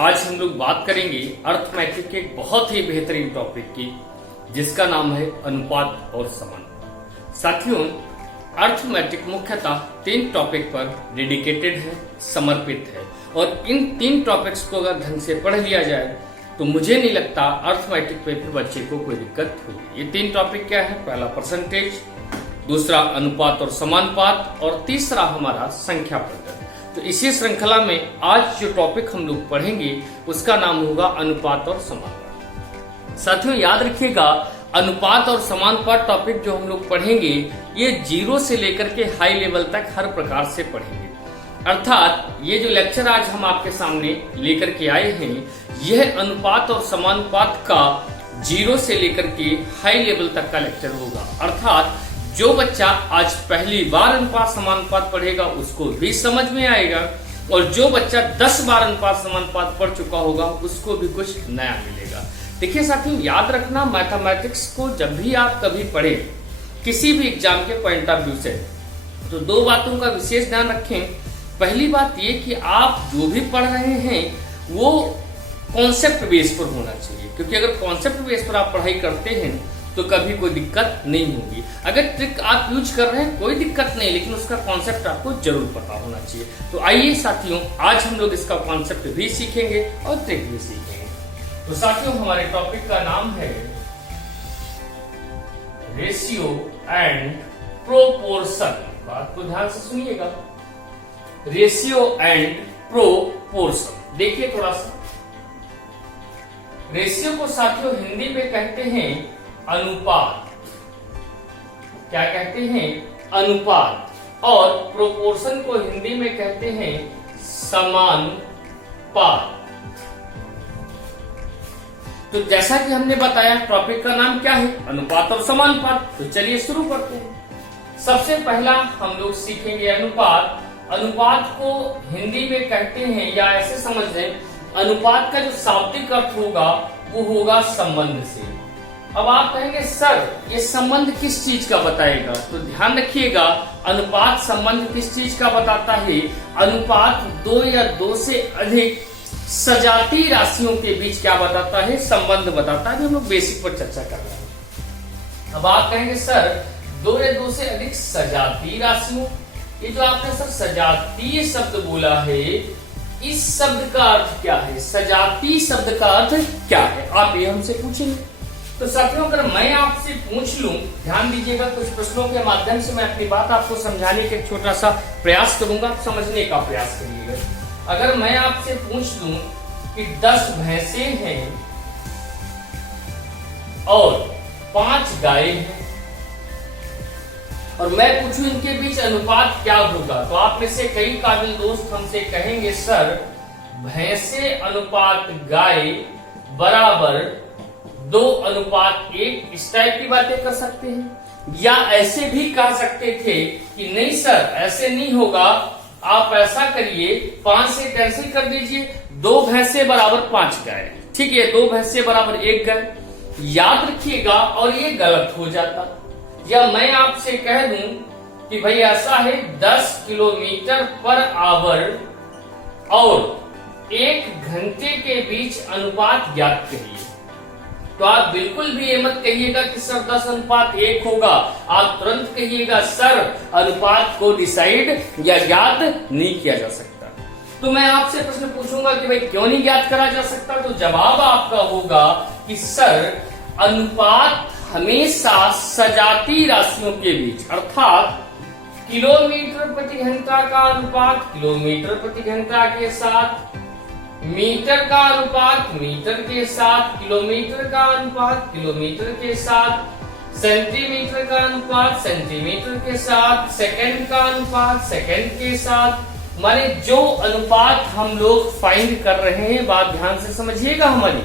आज हम लोग बात करेंगे अर्थमैटिक के एक बहुत ही बेहतरीन टॉपिक की, जिसका नाम है अनुपात और समानुपात। साथियों, अर्थमैटिक मुख्यतः 3 टॉपिक पर डेडिकेटेड है, समर्पित है, और इन 3 टॉपिक्स को अगर ढंग से पढ़ लिया जाए तो मुझे नहीं लगता अर्थमैटिक पेपर बच्चे को कोई दिक्कत होगी। ये 3 टॉपिक क्या है? पहला परसेंटेज, दूसरा अनुपात और समानुपात, और तीसरा हमारा संख्या प्रकरण। तो इसी श्रृंखला में आज जो टॉपिक हम लोग पढ़ेंगे उसका नाम होगा अनुपात और समानुपात। साथियों, याद रखिएगा, अनुपात और समानुपात टॉपिक जो हम लोग पढ़ेंगे ये 0 से लेकर के हाई लेवल तक हर प्रकार से पढ़ेंगे। अर्थात ये जो लेक्चर आज हम आपके सामने लेकर के आए हैं, यह अनुपात और समानुपात का 0 से लेकर के हाई लेवल तक का लेक्चर होगा। अर्थात जो बच्चा आज पहली बार अनुपात समानुपात पढ़ेगा उसको भी समझ में आएगा, और जो बच्चा 10 बार अनुपात समानुपात पढ़ चुका होगा उसको भी कुछ नया मिलेगा। देखिए साथियों, याद रखना, मैथमेटिक्स को जब भी आप कभी पढ़े किसी भी एग्जाम के पॉइंट ऑफ व्यू से, तो 2 बातों का विशेष ध्यान रखें। पहली बात ये कि आप जो भी पढ़ रहे हैं वो कॉन्सेप्ट बेस पर होना चाहिए, क्योंकि अगर कॉन्सेप्ट बेस पर आप पढ़ाई करते हैं तो कभी कोई दिक्कत नहीं होगी। अगर ट्रिक आप यूज कर रहे हैं कोई दिक्कत नहीं, लेकिन उसका कॉन्सेप्ट आपको जरूर पता होना चाहिए। तो आइए साथियों, आज हम लोग इसका कॉन्सेप्ट भी सीखेंगे और ट्रिक भी सीखेंगे। तो साथियों, हमारे टॉपिक का नाम है रेशियो एंड प्रोपोर्शन। बात को ध्यान से सुनिएगा, रेशियो एंड प्रोपोर्शन। देखिए थोड़ा सा, रेशियो को साथियों हिंदी में कहते हैं अनुपात। क्या कहते हैं? अनुपात। और प्रोपोर्शन को हिंदी में कहते हैं समानुपात। तो जैसा कि हमने बताया, टॉपिक का नाम क्या है? अनुपात और समानुपात। तो चलिए शुरू करते हैं। सबसे पहला हम लोग सीखेंगे अनुपात। अनुपात को हिंदी में कहते हैं, या ऐसे समझ लें, अनुपात का जो शाब्दिक अर्थ होगा वो होगा संबंध से। अब आप कहेंगे सर ये संबंध किस चीज का बताएगा? तो ध्यान रखिएगा, अनुपात संबंध किस चीज का बताता है? अनुपात 2 या 2 से अधिक सजातीय राशियों के बीच क्या बताता है? संबंध बताता है। हम लोग बेसिक पर चर्चा कर रहे हैं। अब आप कहेंगे सर 2 या 2 से अधिक सजातीय राशियों, ये जो आपने सर सजातीय शब्द बोला है, इस शब्द का अर्थ क्या है? सजातीय शब्द का अर्थ क्या है? आप ये हमसे पूछेंगे। तो साथियों, अगर मैं आपसे पूछ लूं, ध्यान दीजिएगा, कुछ प्रश्नों के माध्यम से मैं अपनी बात आपको समझाने के एक छोटा सा प्रयास करूंगा, समझने का प्रयास करिएगा। अगर मैं आपसे पूछ लूं कि 10 भैंसे हैं और 5 गायें हैं, और मैं पूछूं इनके बीच अनुपात क्या होगा, तो आप में से कई काबिल दोस्त हमसे कहेंगे सर भैंसे अनुपात गाय बराबर 2:1, इस टाइप की बातें कर सकते हैं। या ऐसे भी कह सकते थे कि नहीं सर ऐसे नहीं होगा, आप ऐसा करिए 5 से कैंसिल कर दीजिए, 2 भैंसे बराबर 5 गाय। ठीक है, 2 भैंसे बराबर 1 गाय। याद रखिएगा, और ये गलत हो जाता। या मैं आपसे कह दूं कि भाई ऐसा है 10 किलोमीटर पर आवर और 1 घंटे के बीच अनुपात ज्ञात करिए, तो आप बिल्कुल भी ये मत कहिएगा कि सर 10:1 होगा। आप तुरंत कहिएगा सर अनुपात को डिसाइड या ज्ञात नहीं किया जा सकता। तो मैं आपसे प्रश्न पूछूंगा कि भाई क्यों नहीं ज्ञात करा जा सकता? तो जवाब आपका होगा कि सर अनुपात हमेशा सजातीय राशियों के बीच, अर्थात किलोमीटर प्रति घंटा का अनुपात किलोमीटर प्रति घंटा के साथ, मीटर का अनुपात मीटर के साथ, किलोमीटर का अनुपात किलोमीटर के साथ, सेंटीमीटर का अनुपात सेंटीमीटर के साथ, सेकंड का अनुपात सेकंड के साथ, माने जो अनुपात हम लोग फाइंड कर रहे हैं, बात ध्यान से समझिएगा हमारी,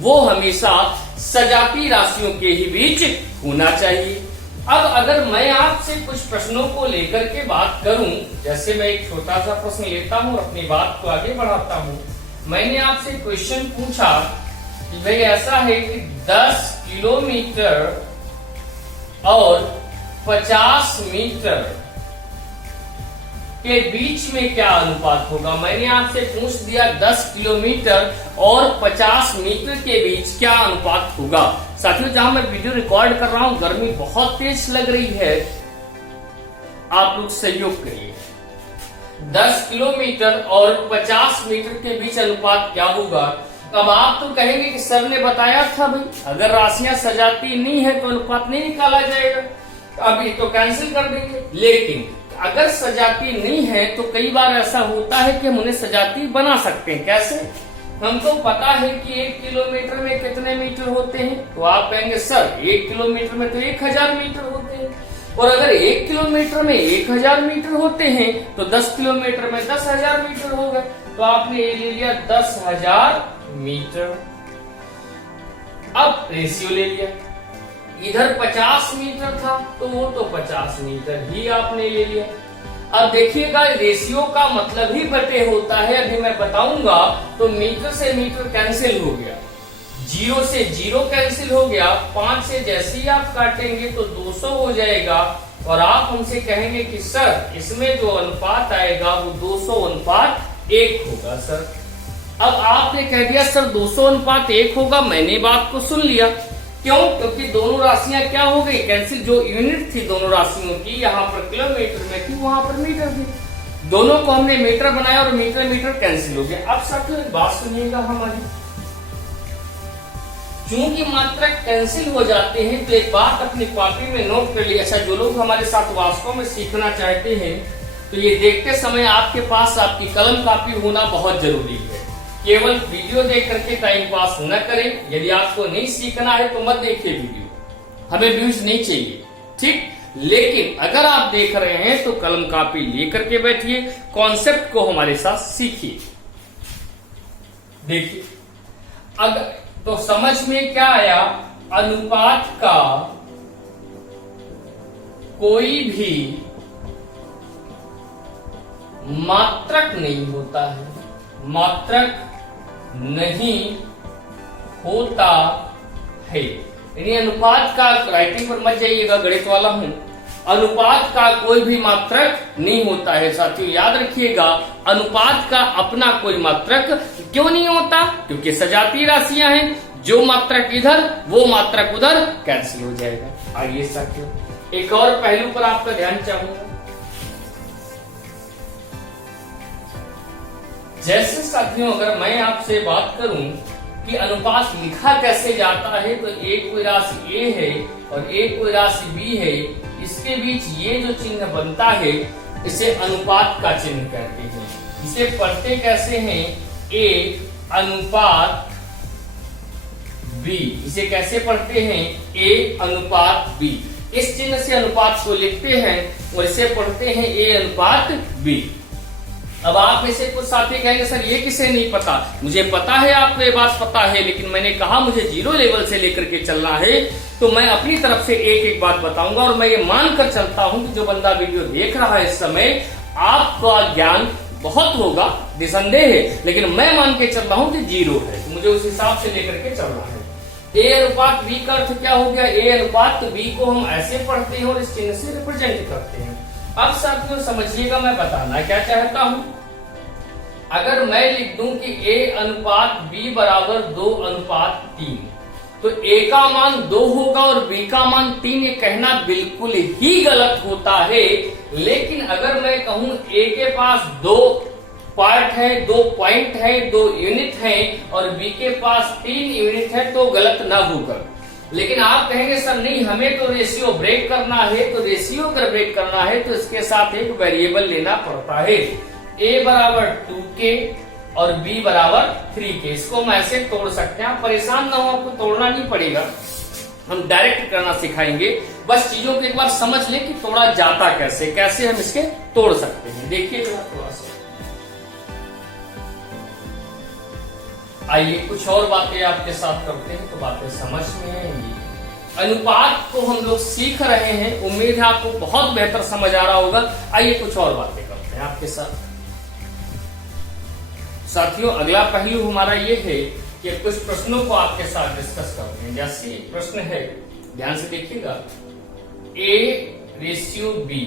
वो हमेशा सजातीय राशियों के ही बीच होना चाहिए। अब अगर मैं आपसे कुछ प्रश्नों को लेकर के बात करूं, जैसे मैं एक छोटा सा प्रश्न लेता हूं और अपनी बात को आगे बढ़ाता हूं। मैंने आपसे क्वेश्चन पूछा कि भाई ऐसा है कि 10 किलोमीटर और 50 मीटर के बीच में क्या अनुपात होगा। मैंने आपसे पूछ दिया 10 किलोमीटर और 50 मीटर के बीच क्या अनुपात होगा। साथियों, जहां मैं वीडियो रिकॉर्ड कर रहा हूं, गर्मी बहुत तेज लग रही है, आप लोग सहयोग करिए। 10 किलोमीटर और 50 मीटर के बीच अनुपात क्या होगा। अब आप तो कहेंगे कि सर ने बताया था भाई, अगर राशियां सजाती नहीं है तो अनुपात नहीं निकाला जाएगा, अभी तो कैंसिल कर देंगे। लेकिन अगर सजाती नहीं है तो कई बार ऐसा होता है कि हम उन्हें सजाती बना सकते हैं। कैसे? हमको पता है कि 1 किलोमीटर में कितने मीटर होते हैं, तो आप कहेंगे सर 1 किलोमीटर में तो 1000 मीटर होते हैं, और अगर 1 किलोमीटर में 1000 मीटर होते हैं तो 10 किलोमीटर में 10,000 मीटर हो गए। तो आपने ये ले लिया 10,000 मीटर। अब रेशियो ले लिया, इधर 50 मीटर था तो वो तो 50 मीटर ही आपने ले लिया। अब देखिएगा, रेशियो का मतलब ही बटे होता है। अभी मैं बताऊंगा तो मीटर से मीटर कैंसिल हो गया, 0 से 0 कैंसिल हो गया, 5 से जैसे ही आप काटेंगे तो 200 हो जाएगा, और आप हमसे कहेंगे कि सर इसमें जो अनुपात आएगा वो 200:1 होगा। सर अब आपने कह दिया सर 200:1 होगा, मैंने बात को सुन लिया। क्यों? क्योंकि दोनों राशियां क्या हो गई, कैंसिल। जो यूनिट थी दोनों राशियों की, यहाँ पर किलोमीटर में थी, वहां पर मीटर थी, दोनों को हमने मीटर बनाया और मीटर मीटर कैंसिल हो गया। अब साथियों एक बात सुनिएगा हमारी, चूंकि मात्रक कैंसिल हो जाते हैं तो एक बात अपनी कॉपी में नोट कर ली। अच्छा, जो लोग हमारे साथ वास्तव में सीखना चाहते हैं तो ये देखते समय आपके पास आपकी कलम कॉपी होना बहुत जरूरी है। केवल वीडियो देख करके टाइम पास न करें। यदि आपको नहीं सीखना है तो मत देखिए वीडियो, हमें व्यूज नहीं चाहिए, ठीक। लेकिन अगर आप देख रहे हैं तो कलम कॉपी लेकर के बैठिए, कॉन्सेप्ट को हमारे साथ सीखिए। देखिए, अगर तो समझ में क्या आया, अनुपात का कोई भी मात्रक नहीं होता है, मात्रक नहीं होता है। यानी अनुपात का, राइटिंग पर मत जाइएगा, गणित वाला हूं, अनुपात का कोई भी मात्रक नहीं होता है। साथियों याद रखिएगा, अनुपात का अपना कोई मात्रक क्यों नहीं होता, क्योंकि सजातीय राशियां हैं, जो मात्रक इधर वो मात्रक उधर कैंसिल हो जाएगा। आइए साथियों एक और पहलू पर आपका ध्यान चाहूंगा। जैसे साथियों अगर मैं आपसे बात करूं कि अनुपात लिखा कैसे जाता है, तो एक कोई राशि ए है और एक कोई राशि बी है, इसके बीच ये जो चिन्ह बनता है इसे अनुपात का चिन्ह कहते हैं। इसे पढ़ते कैसे हैं, ए अनुपात बी। इसे कैसे पढ़ते हैं, ए अनुपात बी। इस चिन्ह से अनुपात को लिखते हैं और इसे पढ़ते हैं ए अनुपात बी। अब आप में से कुछ साथी कहेंगे सर ये किसे नहीं पता। मुझे पता है, आपको ये बात पता है, लेकिन मैंने कहा मुझे 0 लेवल से लेकर के चलना है, तो मैं अपनी तरफ से एक एक बात बताऊंगा। और मैं ये मानकर चलता हूं कि जो बंदा वीडियो देख रहा है इस समय, आपका ज्ञान बहुत होगा, निसंदेह है, लेकिन मैं मान के चल रहा हूं कि 0 है, तो मुझे उस हिसाब से लेकर के चलना है। ए अनुपात बी का अर्थ क्या हो गया, ए अनुपात बी को हम ऐसे पढ़ते हैं और इस चिन्ह से रिप्रेजेंट करते हैं। अब साथियों समझिएगा, मैं बताना क्या चाहता हूं। अगर मैं लिख दूं कि ए अनुपात बी बराबर 2:3, तो ए का मान 2 होगा और बी का मान 3, ये कहना बिल्कुल ही गलत होता है। लेकिन अगर मैं कहूं ए के पास 2 पार्ट है, 2 पॉइंट है, 2 यूनिट है, और बी के पास 3 यूनिट है, तो गलत ना होगा। लेकिन आप कहेंगे सर नहीं, हमें तो रेशियो ब्रेक करना है, तो रेशियो अगर ब्रेक करना है तो इसके साथ एक वेरिएबल लेना पड़ता है। ए बराबर 2k और बी बराबर 3k। इसको हम ऐसे तोड़ सकते हैं, आप परेशान ना हो, आपको तोड़ना नहीं पड़ेगा, हम डायरेक्ट करना सिखाएंगे। बस चीजों को एक बार समझ लें कि तोड़ा जाता कैसे, कैसे हम इसके तोड़ सकते हैं। देखिए थोड़ा सा, आइए कुछ और बातें आपके साथ करते हैं तो बातें समझ में आएंगी। अनुपात को हम लोग सीख रहे हैं, उम्मीद है आपको बहुत बेहतर समझ आ रहा होगा। आइए कुछ और बातें करते हैं आपके साथ। साथियों अगला पहलू हमारा ये है कि कुछ प्रश्नों को आपके साथ डिस्कस करते हैं। जैसे प्रश्न है, ध्यान से देखिएगा, A/B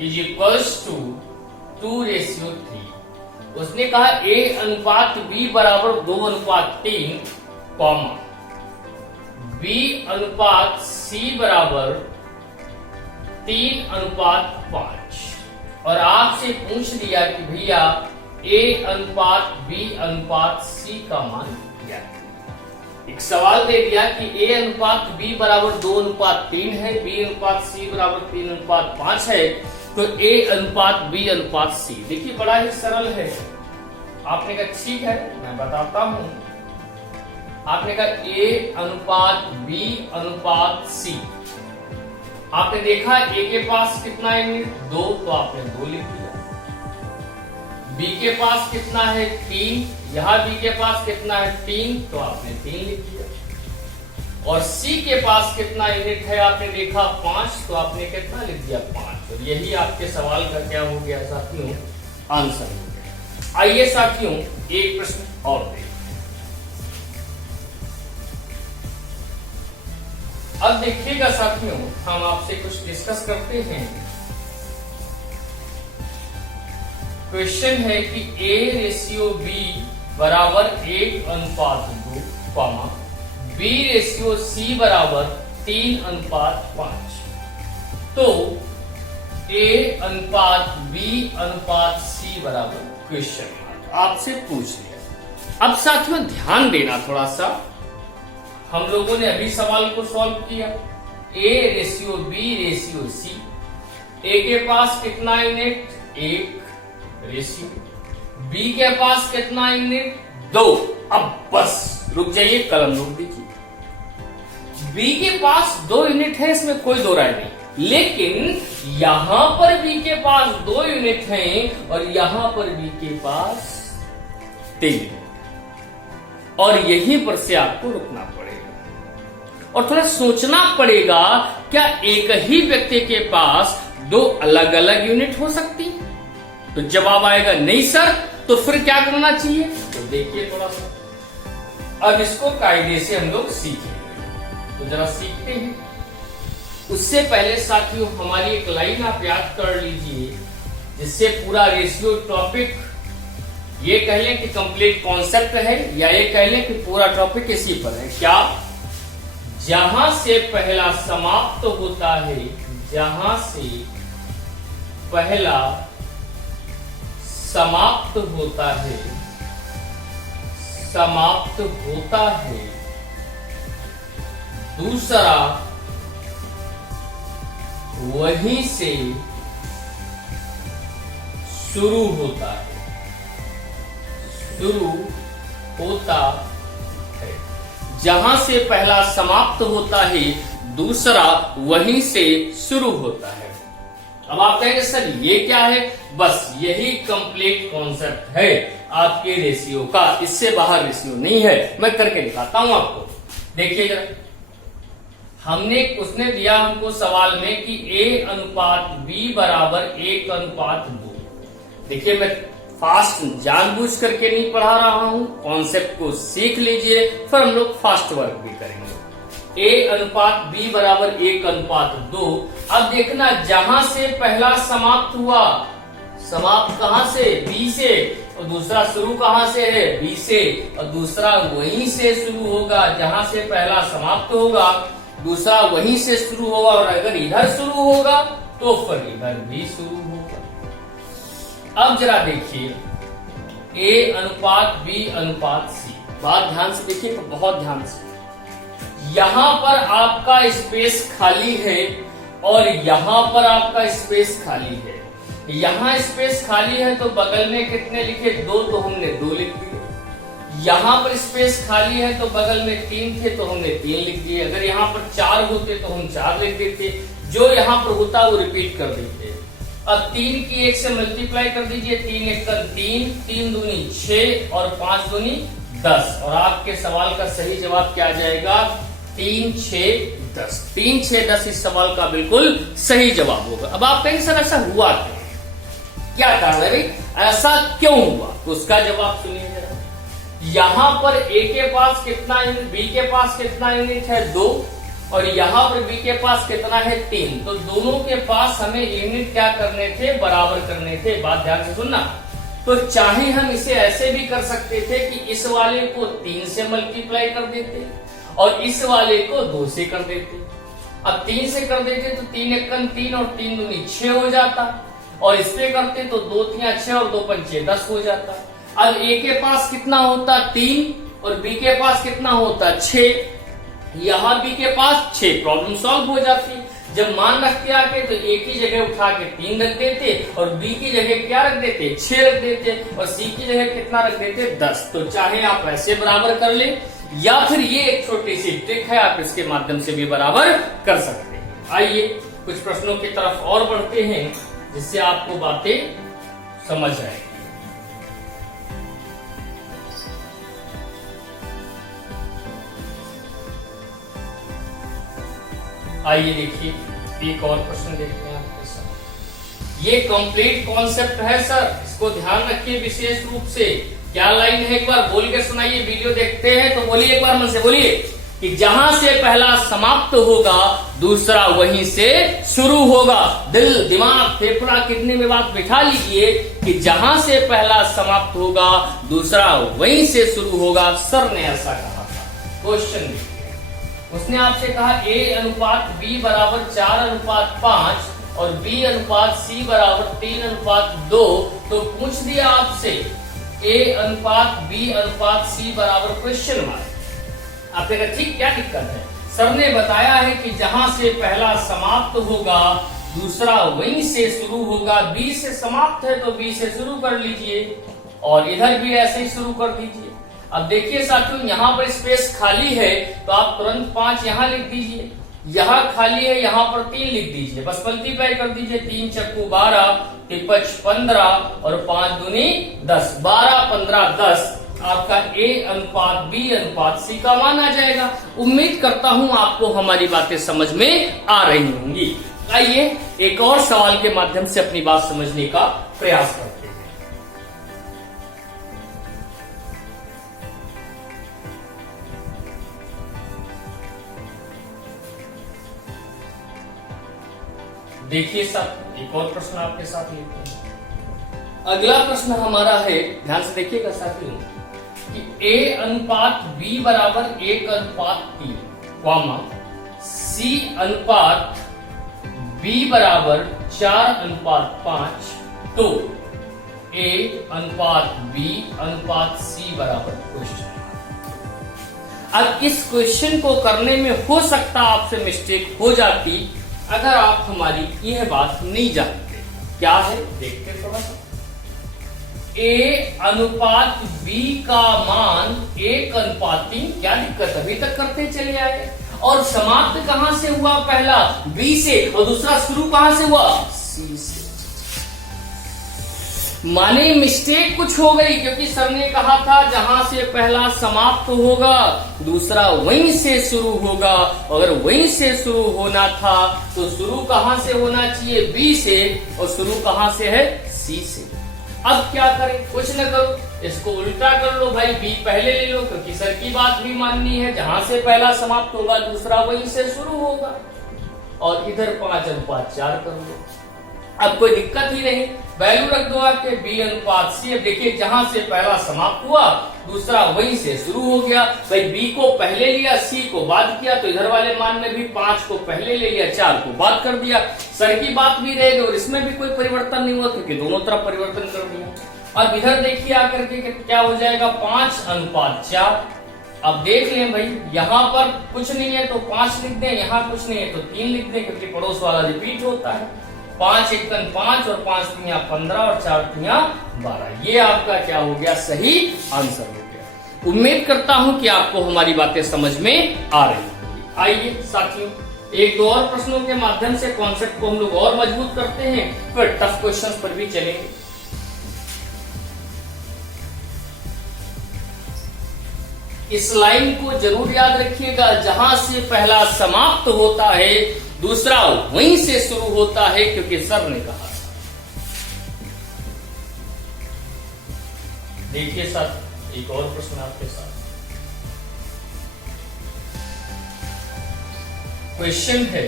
इज इक्वल्स टू 2:3। उसने कहा A/B बराबर 2:3, B/C बराबर 3:5, और आपसे पूछ लिया कि भैया A/B/C का मान क्या है। एक सवाल दे दिया कि A/B बराबर 2:3 है, B/C बराबर 3:5 है, तो A/B/C। देखिए बड़ा ही सरल है। आपने कहा ठीक है मैं बताता हूं। आपने कहा A/B/C। आपने देखा A के पास कितना है 2, तो आपने 2 लिख दिया। B के पास कितना है 3, यहां B के पास कितना है 3, तो आपने 3 लिख दिया। और C के पास कितना यूनिट है आपने देखा 5, तो आपने कितना लिख दिया 5। और यही आपके सवाल का क्या हो गया साथियों, आंसर हो गया। आइए साथियों एक प्रश्न और देखते हैं। अब देखिएगा साथियों, हम आपसे कुछ डिस्कस करते हैं। क्वेश्चन है कि A/B बराबर 1:2, B/C बराबर 3:5। तो A/B/C बराबर क्वेश्चन मार्क आपसे पूछ लिया। अब साथियों ध्यान देना थोड़ा सा, हम लोगों ने अभी सवाल को सॉल्व किया। A/B/C, A के पास कितना यूनिट 1 रेशियो, B के पास कितना यूनिट 2। अब बस रुक जाइए, कलम रोक दीजिए। B के पास 2 यूनिट है, इसमें कोई दो राय नहीं, लेकिन यहां पर B के पास 2 यूनिट हैं और यहां पर B के पास 3, और यहीं पर से आपको रुकना पड़ेगा और थोड़ा सोचना पड़ेगा, क्या एक ही व्यक्ति के पास 2 अलग अलग यूनिट हो सकती है? तो जवाब आएगा नहीं सर, तो फिर क्या करना चाहिए? तो देखिए थोड़ा सा, अब इसको कायदे से हम लोग सीखेंगे, तो जरा सीखते हैं। उससे पहले साथियों हमारी एक लाइन आप याद कर लीजिए, जिससे पूरा रेशियो टॉपिक, ये कह लें कि कंप्लीट कॉन्सेप्ट है, या ये कह लें कि पूरा टॉपिक इसी पर है। क्या? जहां से पहला समाप्त होता है, जहां से पहला समाप्त होता है, समाप्त होता है, दूसरा वहीं से शुरू होता है, शुरू होता है। जहां से पहला समाप्त होता है, दूसरा वहीं से शुरू होता है। अब आप कहेंगे सर ये क्या है? बस यही कंप्लीट कॉन्सेप्ट है आपके रेशियो का, इससे बाहर रेशियो नहीं है। मैं करके दिखाता हूं आपको, देखिए जरा। उसने दिया हमको सवाल में कि A/B बराबर 1:2। देखिए मैं फास्ट जानबूझ करके नहीं पढ़ा रहा हूं, कॉन्सेप्ट को सीख लीजिए, फिर हम लोग फास्ट वर्क भी करेंगे। A/B बराबर 1:2। अब देखना, जहां से पहला समाप्त हुआ, समाप्त कहां से? B से, और दूसरा शुरू कहां से है? B से, और दूसरा वहीं से शुरू होगा। जहां से पहला समाप्त होगा, दूसरा वहीं से शुरू होगा, और अगर इधर शुरू होगा तो फिर इधर भी शुरू होगा। अब जरा देखिए A/B/C, बात ध्यान से देखिए, बहुत ध्यान से। यहां पर आपका स्पेस खाली है और यहां पर आपका स्पेस खाली है। यहां स्पेस खाली है तो बगल में कितने लिखे? 2, तो हमने 2 लिख दिए। यहां पर स्पेस खाली है तो बगल में 3 थे, तो हमने 3 लिख दिए। अगर यहां पर 4 होते तो हम 4 लिख देते, जो यहां पर होता वो रिपीट कर देते। अब 3 की 1 से मल्टीप्लाई कर दीजिए, 3 1 3, 3 दूनी 6 और 5 दूनी 10, और आपके सवाल का सही जवाब क्या आ जाएगा? 3 6 10। 3 6 10 इस सवाल का बिल्कुल सही जवाब होगा। अब आप कहेंगे सर ऐसा हुआ क्यों? क्या कारण है भाई, ऐसा क्यों हुआ? तो उसका जवाब सुनिए जरा। यहां पर A के पास कितना यूनिट, B के पास कितना यूनिट है? 2, और यहाँ पर बी के पास कितना है 3, तो दोनों के पास हमें यूनिट क्या करने थे, बराबर करने थे। बात ध्यान से सुनना। तो चाहे हम इसे ऐसे भी कर सकते थे कि इस वाले को 3 से मल्टीप्लाई कर देते और इस वाले को 2 से कर देते। अब 3 से कर देते तो 3 एकम 3 और 3 दूनी 6 हो जाता, और इस पे करते तो 2 3 6 और 2 पंचे 10 हो जाता। अब ए के पास कितना होता 3 और बी के पास कितना होता 6, यहाँ बी के पास 6, प्रॉब्लम सॉल्व हो जाती। जब मान रखते आके तो ए की जगह उठा के 3 रख देते और बी की जगह क्या रख देते 6 रख देते और सी की जगह कितना रख देते 10। तो चाहे आप ऐसे बराबर कर ले या फिर ये एक छोटी सी ट्रिक है, आप इसके माध्यम से भी बराबर कर सकते हैं। आइए कुछ प्रश्नों की तरफ और बढ़ते हैं जिससे आपको बातें समझ आए। आइए देखिए एक और प्रश्न देखते हैं आपके साथ। ये कंप्लीट कॉन्सेप्ट है सर, इसको ध्यान रखिए विशेष रूप से। क्या लाइन है एक बार बोल के सुनाइए, वीडियो देखते हैं तो बोलिए एक बार मन से बोलिए कि जहां से पहला समाप्त होगा दूसरा वहीं से शुरू होगा। दिल दिमाग फेफड़ा किडनी में बात बिठा लीजिए कि जहां से पहला समाप्त होगा दूसरा वहीं से शुरू होगा। सर ने ऐसा कहा था। क्वेश्चन उसने आपसे कहा a अनुपात b बराबर 4:5 और b अनुपात c बराबर 3:2। तो पूछ दिया आपसे a अनुपात b अनुपात c बराबर क्वेश्चन मार्क। आपने कहा ठीक, क्या दिक्कत है? सर ने बताया है कि जहां से पहला समाप्त होगा दूसरा वहीं से शुरू होगा। b से समाप्त है तो b से शुरू कर लीजिए और इधर भी ऐसे ही शुरू कर दीजिए। अब देखिए साथियों, यहाँ पर स्पेस खाली है तो आप तुरंत 5 यहाँ लिख दीजिए, यहाँ खाली है यहाँ पर 3 लिख दीजिए, बस मल्टीप्लाई कर दीजिए। 3 चक्कू 12, 5 15 और 5 दूनी 10, 12 15 10 आपका a अनुपात b अनुपात c का मान आ जाएगा। उम्मीद करता हूं आपको हमारी बातें समझ में आ रही होंगी। आइए एक और सवाल के माध्यम से अपनी बात समझने का प्रयास करते हैं। देखिए साथ एक और प्रश्न आपके साथ लेते हैं। अगला प्रश्न हमारा है, ध्यान से देखिएगा साथियों, कि a अनुपात b बराबर 1:3, c अनुपात b बराबर 4:5, तो a अनुपात b अनुपात c बराबर क्वेश्चन। अब इस क्वेश्चन को करने में हो सकता आपसे मिस्टेक हो जाती अगर आप हमारी यह बात नहीं जानते। क्या है देखते थोड़ा सा। a अनुपात b का मान 1:3, क्या दिक्कत, अभी तक करते चले आए। और समाप्त कहां से हुआ, पहला b से और दूसरा शुरू कहां से हुआ, c से। माने मिस्टेक कुछ हो गई, क्योंकि सर ने कहा था जहां से पहला समाप्त होगा दूसरा वहीं से शुरू होगा। अगर वहीं से शुरू होना था तो शुरू कहां से होना चाहिए, बी से, और शुरू कहां से है, सी से। अब क्या करें, कुछ न करो, इसको उल्टा कर लो भाई, बी पहले ले लो, क्योंकि सर की बात भी माननी है। जहां से पहला समाप्त होगा दूसरा वहीं से शुरू होगा। और इधर 5:4 कर लो, अब कोई दिक्कत ही नहीं, वैल्यू रख दो आपके b अनुपात c। अब देखिए जहां से पहला समाप्त हुआ दूसरा वहीं से शुरू हो गया। भाई b को पहले लिया, c को बाद किया, तो इधर वाले मान में भी 5 को पहले ले लिया, 4 को बाद कर दिया। सर की बात भी रहेगी और इसमें भी कोई परिवर्तन नहीं हुआ, क्योंकि दोनों तरफ परिवर्तन कर दिया। अब इधर देखिए आकर के क्या हो जाएगा, 5:4। अब देख लें भाई, यहाँ पर कुछ नहीं है तो 5 लिख दें, यहाँ कुछ नहीं है तो 3 लिख दें, क्योंकि पड़ोस वाला रिपीट होता है। 5 एकम 5 और 5 तिया 15 और 4 तिया 12। ये आपका क्या हो गया, सही आंसर हो गया। उम्मीद करता हूं कि आपको हमारी बातें समझ में आ रही होंगी। आइए साथियों एक दो और प्रश्नों के माध्यम से कॉन्सेप्ट को हम लोग और मजबूत करते हैं, फिर टफ क्वेश्चंस पर भी चलेंगे। इस लाइन को जरूर याद रखिएगा, जहां से पहला समाप्त होता है दूसरा वहीं से शुरू होता है, क्योंकि सर ने कहा था। देखिए सर एक और प्रश्न आपके साथ। क्वेश्चन है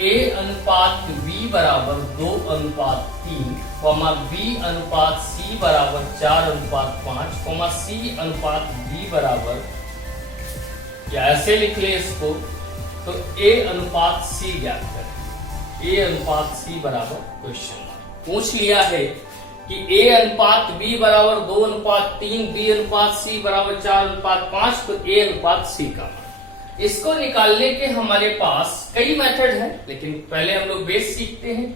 A अनुपात B बराबर 2:3, B अनुपात C बराबर 4:5, C अनुपात D बराबर, या ऐसे लिख ले इसको, तो A अनुपात C ज्ञात करें। A अनुपात C बराबर क्वेश्चन मार्क पूछ लिया है कि A अनुपात B बराबर 2:3, B अनुपात C बराबर 4:5, तो A अनुपात C का मान। इसको निकालने के हमारे पास कई मेथड है, लेकिन पहले हम लोग बेस सीखते हैं।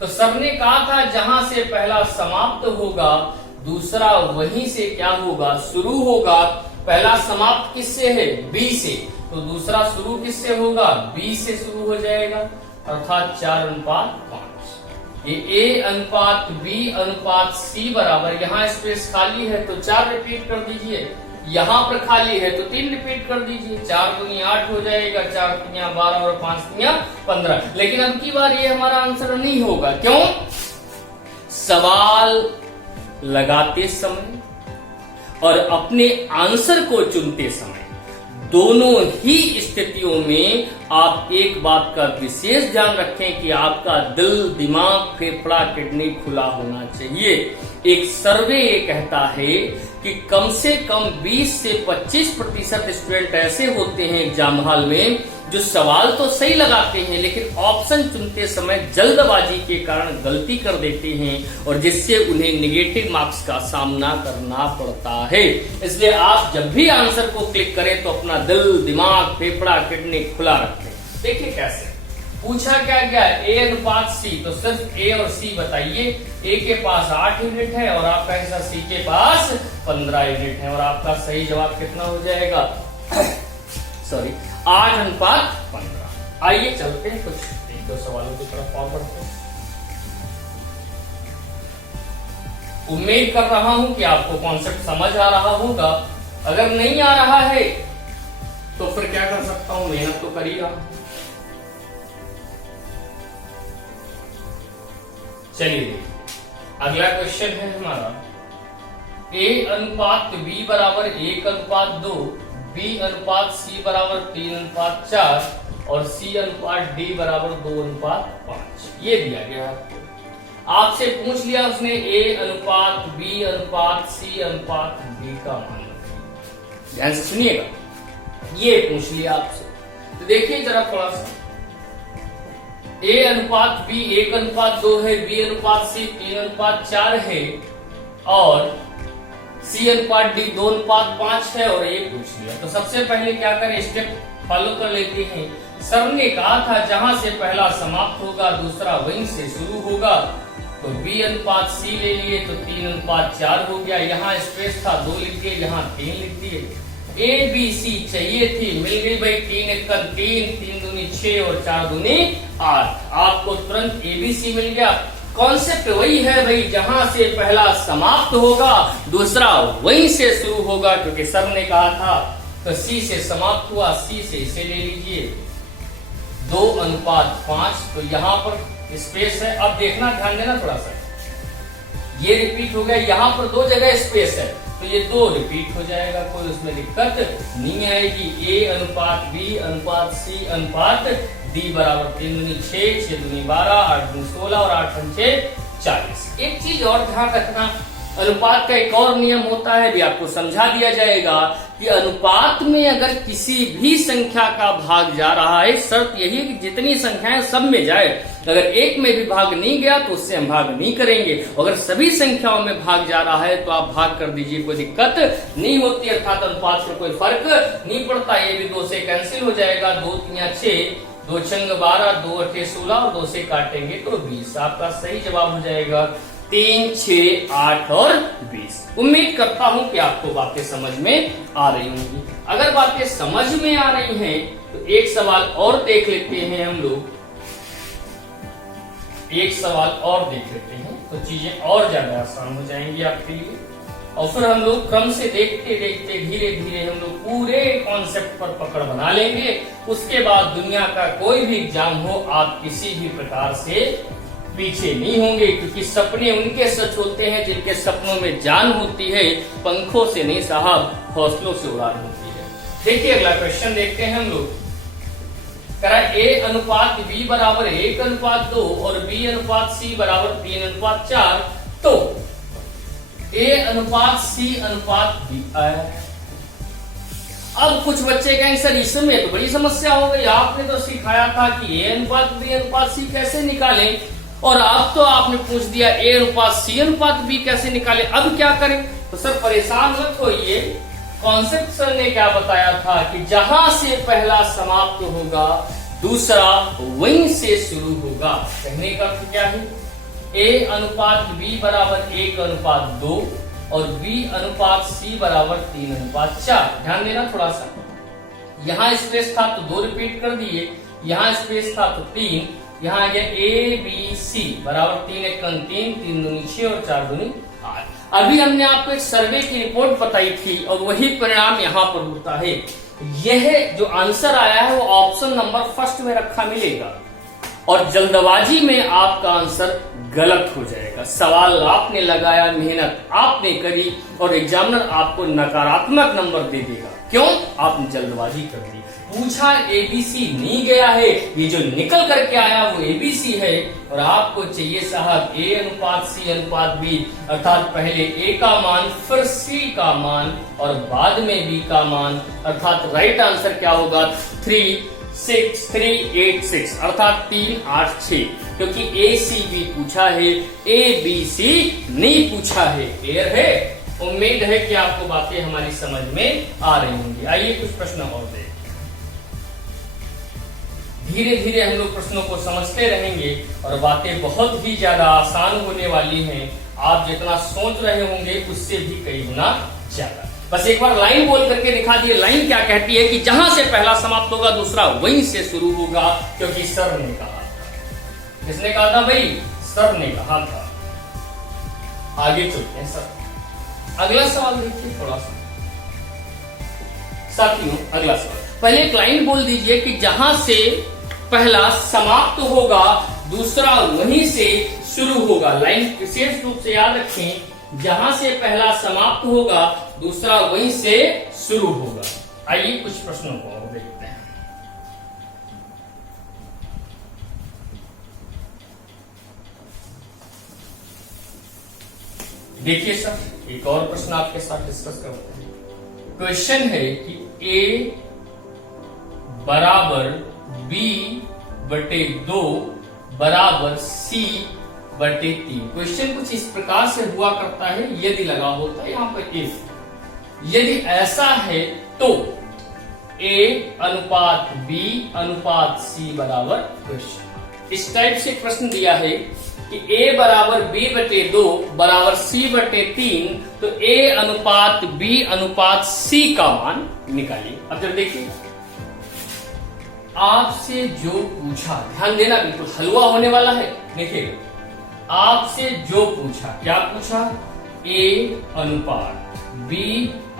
तो सर ने कहा था जहां से पहला समाप्त होगा दूसरा वहीं से क्या होगा, शुरू होगा। पहला समाप्त किससे है, B से, तो दूसरा शुरू किससे होगा, B से शुरू हो जाएगा, अर्थात 4:5। ये A अनुपात B अनुपात C बराबर, यहाँ स्पेस खाली है तो 4 रिपीट कर दीजिए, यहाँ पर खाली है तो 3 रिपीट कर दीजिए, 4 दूनी 8 हो जाएगा, 4 तिया 12 और 5 तिया 15। लेकिन अब की बार ये हमारा आंसर नहीं होगा, क्यों? सवाल लगाते समय और अपने आंसर को चुनते समय दोनों ही स्थितियों में आप एक बात का विशेष ध्यान रखें कि आपका दिल, दिमाग, फेफड़ा, किडनी खुला होना चाहिए। एक सर्वे ये कहता है कि कम से कम 20 से 25% स्टूडेंट ऐसे होते हैं एग्जाम हॉल में जो सवाल तो सही लगाते हैं लेकिन ऑप्शन चुनते समय जल्दबाजी के कारण गलती कर देते हैं और जिससे उन्हें नेगेटिव मार्क्स का सामना करना पड़ता है। इसलिए आप जब भी आंसर को क्लिक करें तो अपना दिल, दिमाग, फेफड़ा, किडनी खुला रखें। देखिए कैसे पूछा क्या गया, A अनुपात C, तो सिर्फ A और C बताइए। A के पास 8 यूनिट है और आपका हिस्सा C के पास 15 यूनिट है और आपका सही जवाब कितना हो जाएगा सॉरी 8:15। आइए चलते हैं कुछ 1-2 सवालों की तरफ और बढ़ते हैं। उम्मीद कर रहा हूं कि आपको कॉन्सेप्ट समझ आ रहा होगा। अगर नहीं आ रहा है तो फिर क्या कर सकता हूं, मेहनत तो कर ही रहा हूं। चलिए अगला क्वेश्चन है हमारा, A अनुपात B बराबर 1:2, B अनुपात C बराबर 3:4 और C अनुपात D बराबर 2:5। ये दिया गया आपको, आपसे पूछ लिया उसने A अनुपात B अनुपात C अनुपात D का मान। ध्यान से सुनिएगा, ये पूछ लिया आपसे। तो देखिए जरा थोड़ा सा, A अनुपात B 1:2 है, B अनुपात C 3:4 है और C अनुपात D 2:5 है और ये पूछ लिया। तो सबसे पहले क्या करें, स्टेप फॉलो कर लेते हैं। सर ने कहा था जहां से पहला समाप्त होगा दूसरा वहीं से शुरू होगा, तो B अनुपात C ले लिए तो 3:4 हो गया। यहाँ स्पेस था 2 लिख दिए, यहाँ 3 लिख दिए। A B C चाहिए थी, मिल गई भाई। 3 × 3, 3 दूनी 6 और 4 दूनी 8। आपको तुरंत ABC मिल गया। कॉन्सेप्ट वही है भाई, जहां से पहला समाप्त होगा दूसरा वहीं से शुरू होगा, क्योंकि सर ने कहा था तो C से समाप्त हुआ, C से इसे ले लीजिए 2:5। तो यहाँ पर स्पेस है, अब देखना ध्यान देना थोड़ा सा, ये रिपीट हो गया, यहाँ पर 2 जगह स्पेस है तो ये 2 रिपीट हो जाएगा, कोई उसमें दिक्कत नहीं आएगी। A अनुपात B अनुपात C अनुपात D बराबर 3 दूनी 6, 6 दूनी 12, 8 दूनी 16 और 8 पंचे 40। एक चीज और ध्यान रखना, अनुपात का एक और नियम होता है, भी आपको समझा दिया जाएगा कि अनुपात में अगर किसी भी संख्या का भाग जा रहा है, शर्त यही है कि जितनी संख्याएं सब में जाए। अगर एक में भी भाग नहीं गया तो उससे हम भाग नहीं करेंगे। अगर सभी संख्याओं में भाग जा रहा है तो आप भाग कर दीजिए, कोई दिक्कत नहीं होती, अर्थात अनुपात में कोई फर्क नहीं पड़ता। ये भी 2 से कैंसिल हो जाएगा, 2 3 6, 2 छंग 12, 2 8 16 और 2 से काटेंगे तो 20। आपका सही जवाब हो जाएगा 3, 6, 8 और 20। उम्मीद करता हूं कि आपको बातें समझ में आ रही होंगी। अगर बातें समझ में आ रही हैं तो एक सवाल और देख लेते हैं हम लोग, एक सवाल और देख लेते हैं तो चीजें और ज्यादा आसान हो जाएंगी आपके लिए। और फिर हम लोग क्रम से देखते देखते धीरे धीरे हम लोग पूरे कॉन्सेप्ट पर पकड़ बना लेंगे। उसके बाद दुनिया का कोई भी एग्जाम हो, आप किसी भी प्रकार से पीछे नहीं होंगे, क्योंकि सपने उनके सच होते हैं जिनके सपनों में जान होती है। पंखों से नहीं साहब, हौसलों से उड़ान होती है। देखिए अगला क्वेश्चन देखते हैं हम लोग। करा A अनुपात B बराबर 1:2 और B अनुपात C बराबर 3:4, तो A अनुपात C अनुपात B आया। अब कुछ बच्चे कहेंगे सर इसमें तो बड़ी समस्या हो गई, आपने तो सिखाया था कि A अनुपात B अनुपात C कैसे निकालें, और अब तो आपने पूछ दिया A अनुपात C अनुपात B कैसे निकालें, अब क्या करें। तो सर परेशान मत होइए, कॉन्सेप्ट सर ने क्या बताया था कि जहां से पहला समाप्त होगा दूसरा वहीं से शुरू होगा। कहने का अर्थ क्या है, A अनुपात B बराबर 1:2 और B अनुपात C बराबर 3:4। ध्यान देना थोड़ा सा, यहां स्पेस था तो 2 रिपीट कर दिए, यहां स्पेस था तो 3, यहां आ गया A B C बराबर 3 1 3 3 दूनी 6 और 4 दूनी 8। अभी हमने आपको एक सर्वे की रिपोर्ट बताई थी और वही परिणाम यहाँ पर होता है। यह जो आंसर आया है वो ऑप्शन नंबर फर्स्ट में रखा मिलेगा, और जल्दबाजी में आपका आंसर गलत हो जाएगा। सवाल आपने लगाया, मेहनत आपने करी और एग्जामिनर आपको नकारात्मक नंबर दे देगा। क्यों? आपने जल्दबाजी कर दी। पूछा ABC नहीं गया है, ये जो निकल करके आया वो ABC है, और आपको चाहिए साहब A अनुपात C अनुपात B, अर्थात पहले A का मान फिर C का मान और बाद में B का मान, अर्थात राइट आंसर क्या होगा 36386 अर्थात 386, क्योंकि ACB पूछा है, ABC नहीं पूछा है। क्लियर है? उम्मीद है कि आपको बातें हमारी समझ में आ रही होंगी। आइए कुछ प्रश्न और देखें। धीरे धीरे हम लोग प्रश्नों को समझते रहेंगे और बातें बहुत ही ज्यादा आसान होने वाली हैं। आप जितना सोच रहे होंगे उससे भी कई गुना ज्यादा। बस एक बार लाइन बोल करके दिखा दिए। लाइन क्या कहती है कि जहां से पहला समाप्त होगा दूसरा वहीं से शुरू होगा, क्योंकि सर ने कहा था। किसने कहा था भाई? सर ने कहा था। आगे चलते हैं सर। अगला सवाल देखिए थोड़ा सा साथियों। अगला सवाल, पहले एक लाइन बोल दीजिए कि जहां से पहला समाप्त होगा दूसरा वहीं से शुरू होगा। लाइन विशेष रूप से याद रखें, जहां से पहला समाप्त होगा दूसरा वहीं से शुरू होगा। आइए कुछ प्रश्नों को और देखते हैं। देखिए सर, एक और प्रश्न आपके साथ डिस्कस करते हैं। क्वेश्चन है कि A बराबर B/2 बराबर C/3। क्वेश्चन कुछ इस प्रकार से हुआ करता है, यदि लगा होता है यहाँ पर इफ। यदि ऐसा है तो A अनुपात B अनुपात C बराबर क्वेश्चन। इस टाइप से प्रश्न दिया है कि A बराबर B/2 बराबर C/3, तो A अनुपात B अनुपात C का मान निकालिए। अब जब देखिए आपसे जो पूछा, ध्यान देना बिल्कुल हलवा होने वाला है। देखिए आपसे जो पूछा, क्या पूछा? A अनुपात B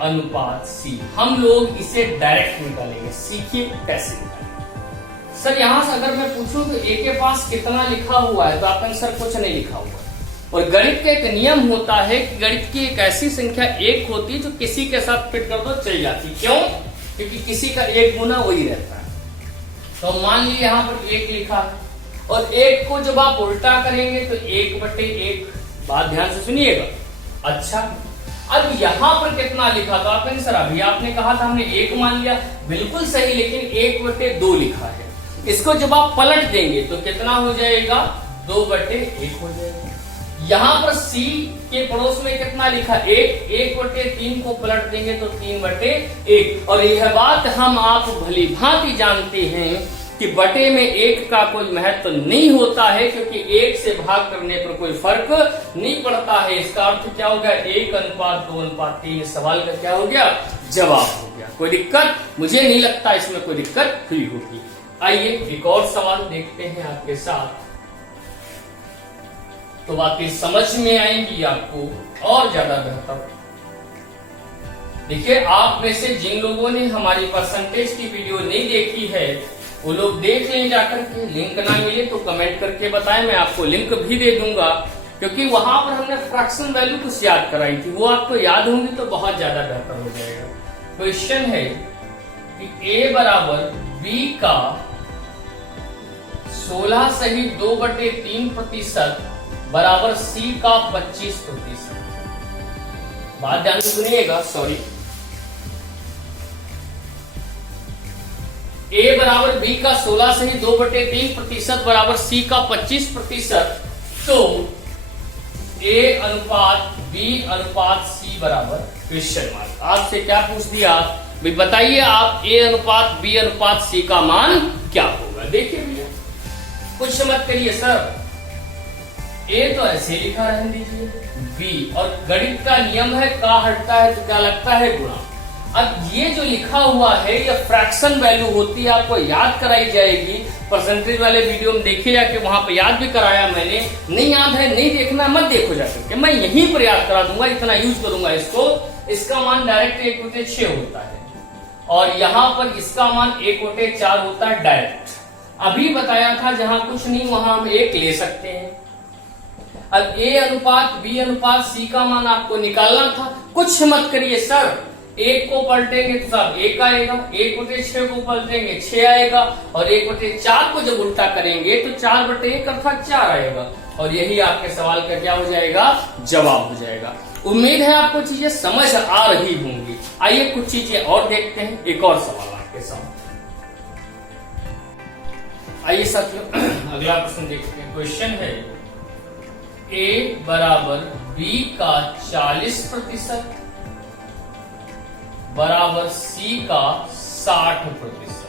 अनुपात C। हम लोग इसे डायरेक्ट निकालेंगे। सीखिए कैसे निकालेंगे। सर यहां से अगर मैं पूछूं तो A के पास कितना लिखा हुआ है, तो आपका आंसर कुछ नहीं लिखा हुआ है। और गणित का एक नियम होता है कि गणित की एक ऐसी संख्या एक होती है जो किसी के साथ फिट कर दो चल जाती। क्यों? क्योंकि किसी का एक गुना वही रहता है। तो मान लीजिए यहाँ पर 1 लिखा है, और 1 को जब आप उल्टा करेंगे तो 1/1। बात ध्यान से सुनिएगा। अच्छा, अब यहाँ पर कितना लिखा? तो आपका आंसर, अभी आपने कहा था हमने 1 मान लिया, बिल्कुल सही, लेकिन 1/2 लिखा है। इसको जब आप पलट देंगे तो कितना हो जाएगा? 2/1 हो जाएगा। यहाँ पर C के पड़ोस में कितना लिखा? 1, 1/3 को पलट देंगे तो 3/1। और यह बात हम आप भली भांति जानते हैं कि बटे में 1 का कोई महत्व नहीं होता है, क्योंकि 1 से भाग करने पर कोई फर्क नहीं पड़ता है। इसका अर्थ क्या हो गया? 1:2:3। सवाल का क्या हो गया? जवाब हो गया। कोई दिक्कत? मुझे नहीं लगता इसमें कोई दिक्कत हुई होगी। आइए एक और सवाल देखते हैं आपके साथ, तो बातें समझ में आएंगी आपको और ज्यादा बेहतर। देखिए आप में से जिन लोगों ने हमारी परसेंटेज की वीडियो नहीं देखी है वो लोग देख लें जाकर के। लिंक ना मिले तो कमेंट करके बताएं, मैं आपको लिंक भी दे दूंगा, क्योंकि वहां पर हमने फ्रैक्शन वैल्यू कुछ याद कराई थी। वो आपको याद होंगी तो बहुत ज्यादा बेहतर हो जाएगा। क्वेश्चन है कि A बराबर B का 16 सही 2/3% बराबर C का 25%। बात ध्यान से सुनिएगा, सॉरी। A बराबर B का 16 सही 2/3% बराबर C का 25%। तो A अनुपात B अनुपात C बराबर क्वेश्चन मार्क। आपसे क्या पूछ दिया भाई, बताइए आप A अनुपात B अनुपात C का मान क्या होगा। देखिए भैया, कुछ मत करिए सर, A तो ऐसे लिखा रहने दीजिए, B और गणित का नियम है का हटता है तो क्या लगता है गुणा। अब ये जो लिखा हुआ है ये फ्रैक्शन वैल्यू होती है, आपको याद कराई जाएगी। परसेंटेज वाले वीडियो में देखिए जाके, वहां पे याद भी कराया मैंने। नहीं याद है, नहीं देखना, मत देखो जाकर के, मैं यहीं पर याद करा दूंगा, इतना यूज करूंगा इसको। इसका मान डायरेक्ट 1/6 होता है और यहाँ पर इसका मान 1/4 होता है डायरेक्ट। अभी बताया था जहां कुछ नहीं वहां हम 1 ले सकते हैं। अब A अनुपात B अनुपात C का मान आपको निकालना था। कुछ मत करिए सर, 1 को पलटेंगे तो साहब 1 आएगा, 1/6 को पलटेंगे 6 आएगा और 1/4 को जब उल्टा करेंगे तो 4/1 अर्थात 4 आएगा। और यही आपके सवाल का क्या हो जाएगा, जवाब हो जाएगा। उम्मीद है आपको चीजें समझ आ रही होंगी। आइए कुछ चीजें और देखते हैं, एक और सवाल आपके साथ। आइए साथियों, अगला प्रश्न देखते हैं। क्वेश्चन है A बराबर B का 40% बराबर C का 60%।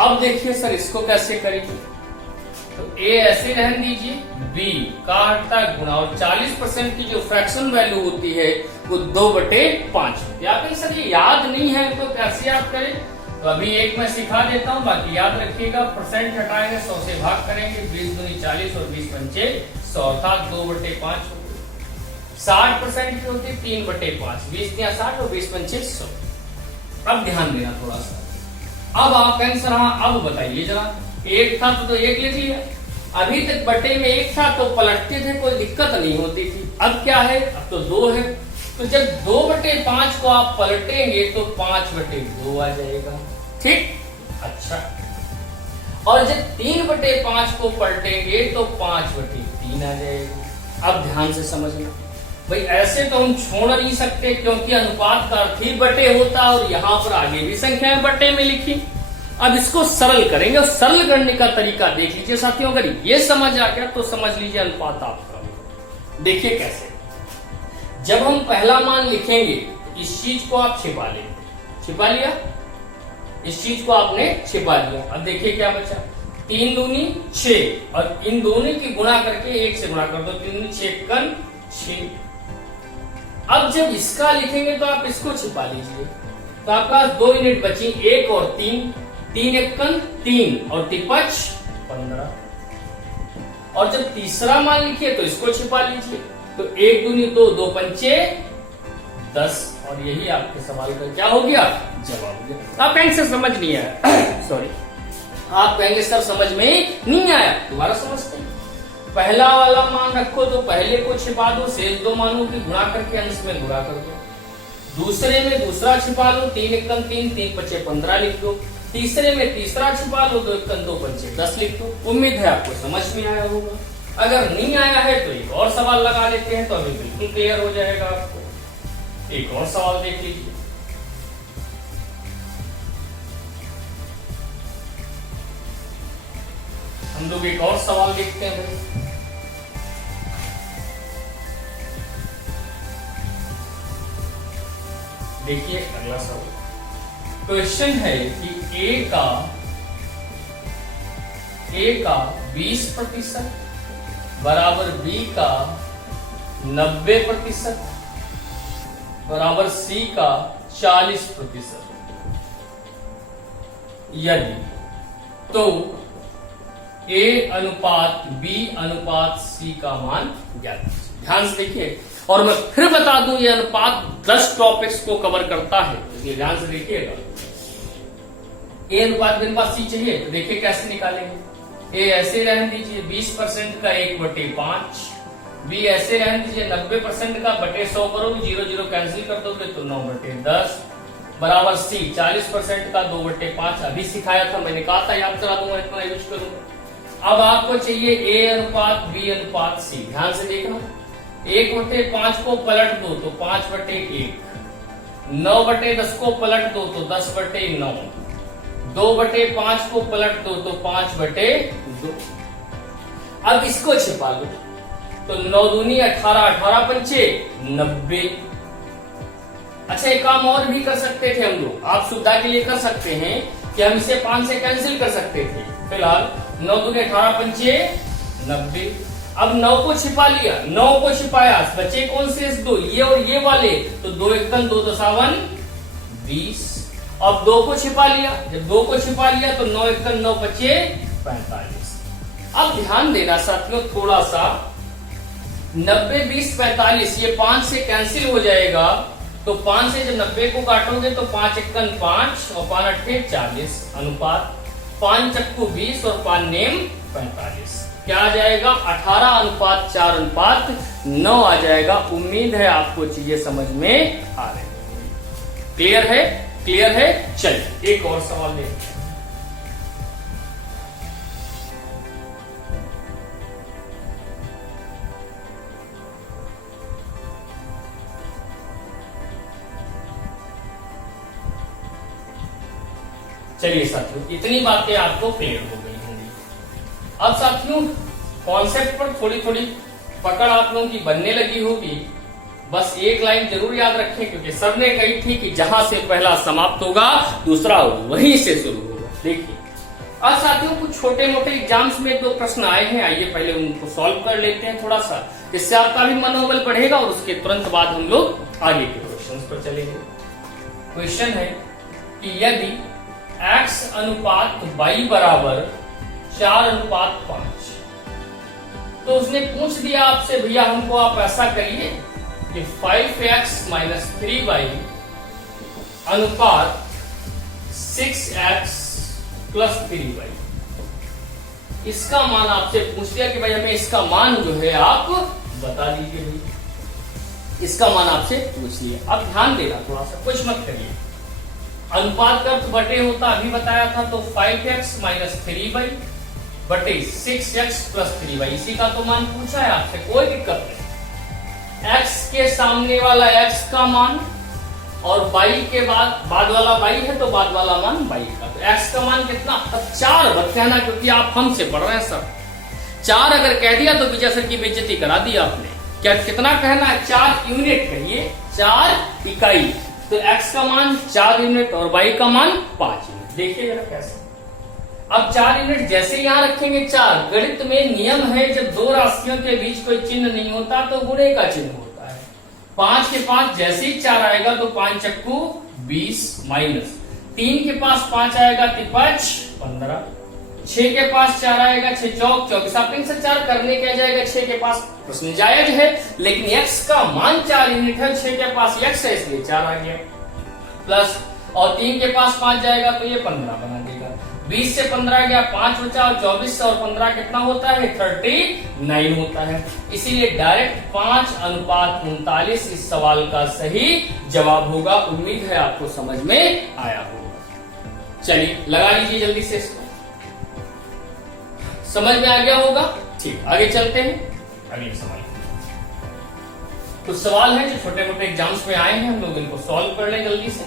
अब देखिए सर इसको कैसे करेंगे। तो A ऐसे रहने दीजिए, B का हटता है गुणा और 40% की जो फ्रैक्शन वैल्यू होती है वो 2/5 होती है। आप सर ये याद नहीं है तो कैसे याद करें, तो अभी एक मैं सिखा देता हूं, बाकी याद रखिएगा। परसेंट हटाएंगे, 100 से भाग करेंगे, 20 दूनी 40 और 20 पंचे 100 अर्थात 2/5 होती है। 60% की होती है 3/5, 20 दिया 60 और 20 पंचे 100। अब ध्यान देना थोड़ा सा, अब आप कहेंगे सर हाँ अब बताइए जरा, 1 था तो 1 लिख लिया, अभी तक बटे में 1 था तो पलटते थे, कोई दिक्कत नहीं होती थी। अब क्या है, अब तो 2 है, तो जब 2/5 को आप पलटेंगे तो 5/2 आ जाएगा, ठीक। अच्छा, और जब 3/5 को पलटेंगे तो 5/3 आ जाएगा। अब ध्यान से समझना भाई, ऐसे तो हम छोड़ नहीं सकते क्योंकि अनुपात का अर्थ ही बटे होता है और यहाँ पर आगे भी संख्याएं बटे में लिखी। अब इसको सरल करेंगे और सरल करने का तरीका देख लीजिए साथियों। अगर ये समझ आ गया तो समझ लीजिए अनुपात आपका। देखिए कैसे, जब हम पहला मान लिखेंगे इस चीज को आप छिपा लेंगे, छिपा लिया, इस चीज को आपने छिपा लिया। अब देखिए क्या बचा, 3 दूनी 6 और इन दोनों की गुणा करके 1 से गुणा कर दो, 3 दूनी 6 6। अब जब इसका लिखेंगे तो आप इसको छिपा लीजिए, तो आपके पास 2 यूनिट बची, 1 और 3, 3 एकन 3 और 3 5 15। और जब तीसरा मान लिखिए तो इसको छिपा लीजिए, तो 1 दूनी 2, 2 पंचे 10 और यही आपके सवाल का क्या हो गया, जवाब हो गया। आप कहेंगे सर समझ नहीं आया सॉरी, आप कहेंगे सर समझ में नहीं आया, दोबारा समझते हैं। पहला वाला मान रखो तो पहले को छिपा दो, शेष 2 मानों की गुणा करके अंश में गुणा कर दो। दूसरे में दूसरा छिपा लो, 3 एकम 3, 3 पचे 15 लिख दो। तीसरे में तीसरा छिपा लो, 2 एकम 2 पंचे 10 लिख दो। उम्मीद है आपको समझ में आया होगा। अगर नहीं आया है तो एक और सवाल लगा लेते हैं, तो अभी बिल्कुल क्लियर हो जाएगा आपको। एक और सवाल देख लीजिए। हम लोग एक और सवाल देखते हैं भाई। देखिए अगला सवाल, क्वेश्चन है कि A का 20% बराबर B का 90% बराबर C का 40%। यदि तो A अनुपात B अनुपात C का मान ज्ञात। ध्यान से देखिए, और मैं फिर बता दूं ये अनुपात 10 टॉपिक्स को कवर करता है, इसलिए ध्यान से देखिएगा। A अनुपात B अनुपात C चाहिए तो देखिए कैसे निकालेंगे। A ऐसे रहने दीजिए, 20% का 1/5, B ऐसे रहने दीजिए, 90% का बटे 100 करोगे, 0 0 कैंसिल कर दोगे तो 9/10, बराबर सी। 40% का 2/5 अभी सिखाया था, मैंने कहा था याद करा दूंगा, इतना यूज करूंगा। अब आपको चाहिए ए अनुपात बी अनुपात सी। ध्यान से देखना, 1/5 को पलट दो तो 5/1, 9/10 को पलट दो तो 10/9, 2/5 को पलट दो तो 5/2। अब इसको छिपा लो तो 9 दूनी 18, 18 पंचे 90। अच्छा, एक काम और भी कर सकते थे हम लोग, आप सुविधा के लिए कर सकते हैं कि हम इसे 5 से कैंसिल कर सकते थे। फिलहाल 9 दूनी 18 पंचे 90। अब 9 को छिपा लिया, 9 को छिपाया, बचे कौन से 2, ये और ये वाले, तो 2 एकम 2 दशावन 20। अब 2 को छिपा लिया, जब 2 को छिपा लिया तो 9 एकम 9 बचे 45। अब ध्यान देना साथियों थोड़ा सा, 90 20 45, ये 5 से कैंसिल हो जाएगा, तो 5 से जब 90 को काटोगे तो 5 एकम 5 और 5 अट्ठे 40 अनुपात 5 चक्कू 20 और 5 नेम 45। क्या आ जाएगा? 18:4:9 आ जाएगा। उम्मीद है आपको चीजें समझ में आ रही है। क्लियर है? क्लियर है? चलिए एक और सवाल लेते हैं। चलिए साथियों, इतनी बातें आपको क्लियर हो गई होंगी। अब साथियों कॉन्सेप्ट पर थोड़ी थोड़ी पकड़ आप लोगों की बनने लगी होगी। बस एक लाइन जरूर याद रखें, क्योंकि सर ने कही थी कि जहां से पहला समाप्त होगा दूसरा वहीं से शुरू होगा। देखिए अब साथियों कुछ छोटे मोटे एग्जाम्स में 2 प्रश्न आए हैं, आइए पहले उनको सॉल्व कर लेते हैं थोड़ा सा, इससे आपका भी मनोबल बढ़ेगा और उसके तुरंत बाद हम लोग आगे के क्वेश्चन पर चलेंगे। क्वेश्चन है कि यदि x अनुपात y बराबर 4:5, तो उसने पूछ दिया आपसे भैया हमको आप ऐसा करिए कि 5x - 3y अनुपात 6x + 3y, इसका मान आपसे पूछ दिया कि भाई हमें इसका मान जो है आप बता दीजिए। भाई इसका मान आपसे पूछ लिया। अब ध्यान देना थोड़ा सा, कुछ मत करिए। अनुपात का अर्थ बटे होता, अभी बताया था, तो 5x - 3y बटे 6x + 3y, इसी का तो मान पूछा है आपसे, कोई दिक्कत नहीं। x के सामने वाला x का मान और y के बाद वाला y है तो बाद वाला मान y का, तो x का मान कितना? अब 4 मत कहना, क्योंकि आप हमसे पढ़ रहे हैं सर। 4 अगर कह दिया तो विजय सर की बेइज्जती करा दी आपने। क्या कितना कहना है? 4 यूनिट कहिए, 4 इकाई। तो x का मान 4 यूनिट और y का मान 5 यूनिट। देखिए जरा कैसे। अब 4 यूनिट जैसे यहां रखेंगे 4, गणित में नियम है जब 2 राशियों के बीच कोई चिन्ह नहीं होता तो गुणे का चिन्ह होता है। 5 के पास जैसे ही 4 आएगा तो 5 चक्कू 20 माइनस 3 के पास 5 आएगा 5 15, 6 के पास 4 आएगा 6 चौक 24, आप इनसे 4 करने क्या जाएगा 6 के पास, प्रश्न जायज है, लेकिन x का मान 4 यूनिट है, 6 के पास x है इसलिए 4 आ गया, प्लस और 3 के पास 5 जाएगा तो ये 15 बना देगा। 20 से 15 गया 5 बचा, और 24 से और 15 कितना होता है? 39 होता है। इसीलिए डायरेक्ट 5:39 इस सवाल का सही जवाब होगा। उम्मीद है आपको समझ में आया होगा। चलिए लगा लीजिए जल्दी से इसको, समझ में आ गया होगा। ठीक, आगे चलते हैं अगले सवाल। कुछ सवाल हैं जो छोटे मोटे एग्जाम्स में आए हैं, हम लोग इनको सॉल्व कर लें जल्दी से।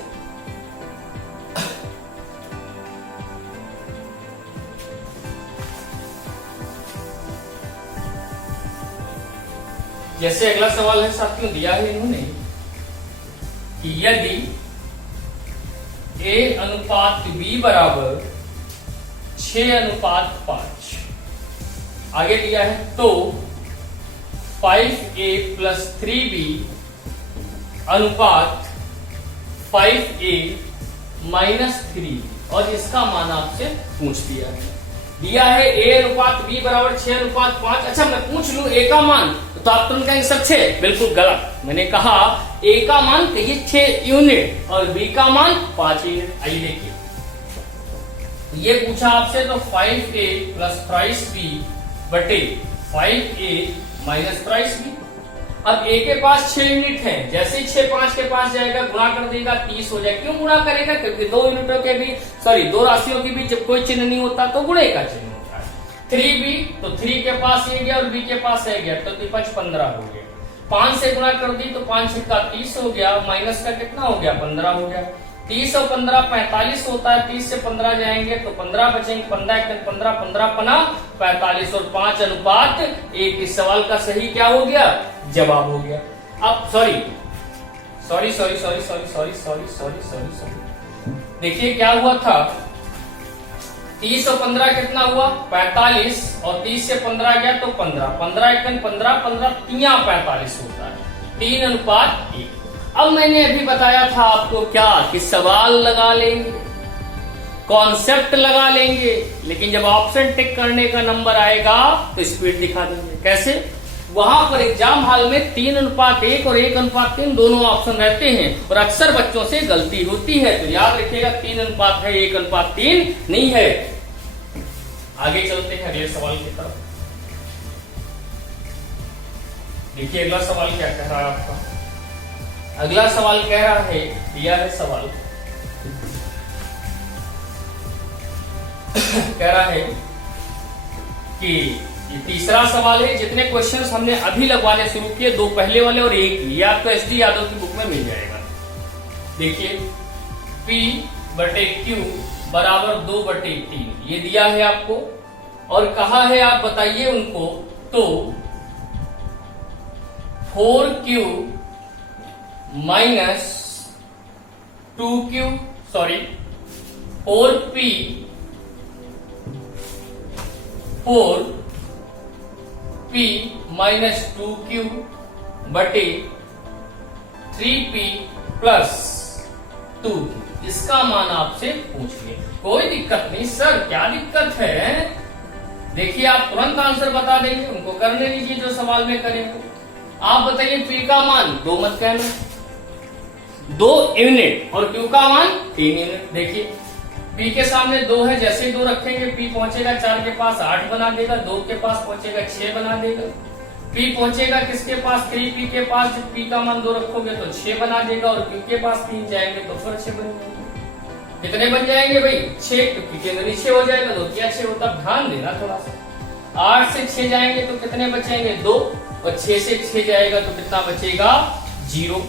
जैसे अगला सवाल है साथियों, दिया है इन्होंने कि यदि a अनुपात b बराबर 6:5 आगे दिया है, तो 5a + 3b अनुपात 5a - 3b, और इसका मान आपसे पूछ दिया है। दिया है a अनुपात b बराबर 6:5। अच्छा मैं पूछ लूं a का मान, तो आप तुरंत कहेंगे सर 6, बिल्कुल गलत। मैंने कहा a का मान कहिए 6 यूनिट और b का मान 5 यूनिट। आइए देखिए, ये पूछा आपसे, तो 5a + प्राइस b बटे 5a - प्राइस b। अब ए के पास 6 यूनिट है, जैसे ही 6 5 के पास जाएगा गुणा कर देगा 30 हो जाएगा। क्यों गुणा करेगा? क्योंकि दो यूनिटों के भी दो राशियों के बीच जब कोई चिन्ह नहीं होता तो गुणे का चिन्ह होता है। 3b, तो 3 के पास ये गया और b के पास है गया, तो 5 15 हो गया। 5 से गुणा कर दी तो 5 छक्का 30 हो गया, माइनस का कितना हो गया 15 हो गया। 30 और 15 45 होता है, 30 से 15 जाएंगे तो 15 बचेंगे, 15 15 पना 45 और 5 अनुपात 1। इस सवाल का सही क्या हो गया? जवाब हो गया। अब सॉरी, देखिए क्या हुआ था, 30 और 15 कितना हुआ 45 और 30 से 15 गया तो 15 15 1 15 15 3 45 होता है, 3 अनुपात 1। अब मैंने अभी बताया था आपको क्या कि सवाल लगा लेंगे, कॉन्सेप्ट लगा लेंगे, लेकिन जब ऑप्शन टिक करने का नंबर आएगा तो स्पीड दिखा देंगे। कैसे? वहां पर एग्जाम हॉल में 3 अनुपात 1 और 1 अनुपात 3 दोनों ऑप्शन रहते हैं और अक्सर बच्चों से गलती होती है, तो याद रखिएगा 3 अनुपात है, 1 अनुपात 3 नहीं है। आगे चलते हैं अगले सवाल की तरफ। देखिए अगला सवाल क्या कह रहा है आपका। अगला सवाल कह रहा है, दिया है सवाल कह रहा है कि ये तीसरा सवाल है, जितने क्वेश्चंस हमने अभी लगवाने शुरू किए, 2 पहले वाले और 1 ही, ये आपको एसडी यादव की बुक में मिल जाएगा। देखिए P/Q बराबर 2/3 ये दिया है आपको और कहा है आप बताइए उनको, तो 4Q minus 2Q 4P minus 2Q बटे 3P प्लस 2Q, इसका मान आपसे पूछिए। कोई दिक्कत नहीं सर, क्या दिक्कत है? देखिए आप तुरंत आंसर बता देंगे, उनको करने दीजिए जो सवाल में करेंगे। आप बताइए P का मान 2 मत कहना, 2 यूनिट और Q का मान 3 यूनिट। देखिए P के सामने 2 है, जैसे 2 रखेंगे P पहुंचेगा 4 के पास 8 बना देगा, 2 के पास पहुंचेगा 6 बना देगा। P पहुंचेगा किसके पास? 3P के पास, जब P का मान 2 रखोगे तो 6 बना देगा और Q के पास 3 जाएंगे तो फिर 6 बन जाएंगे। कितने बन जाएंगे भाई? 6, क्योंकि केंद्र नीचे हो जाएगा, 2 क्या 6 होता, ध्यान देना थोड़ा सा। 8 से 6 जाएंगे तो कितने बचेंगे? 2, और 6 से 6 जाएगा तो कितना बचेगा? 0।